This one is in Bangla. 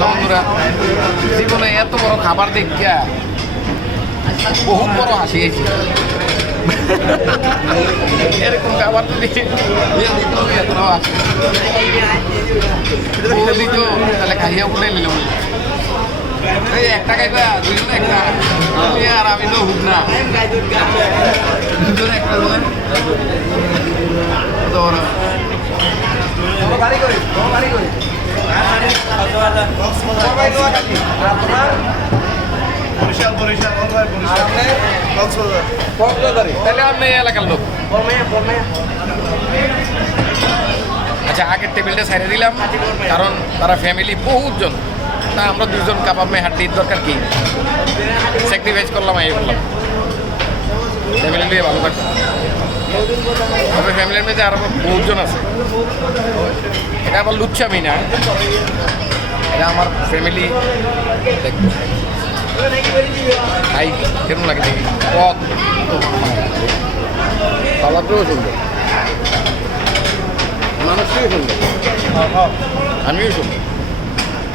বন্ধুরা জীবনে এত বড় খাবার দেখিয়া বহুত বড় হাসি হয়েছে। এরকম খাবার যদি দিত এতটাও আসে দিত তাহলে খাইয়া উঠে নিল এই একটা খাইবা দুইজনে একটা আর আমি তো হুক না দুজনে একটা তাহলে আপনি এলাকার লোক। আচ্ছা আগের টেবিলটা সাইডে দিলাম কারণ তারা ফ্যামিলি বহুজন, না আমরা দুজন কাবাব মে হাড্ডির দরকার কি স্যাক্রিফাইস করলাম এই করলাম ফ্যামিলি নিয়ে ভালো থাকতো। তবে ফ্যামিলির মধ্যে আরো বহুজন আছে, এটা আবার লুচ্ছামি না, এটা আমার ফ্যামিলি দেখবো খাই কেমন লাগে দেখি পথ খাবারটাও সুন্দর, মানুষটাও সুন্দর, আমিও সুন্দর।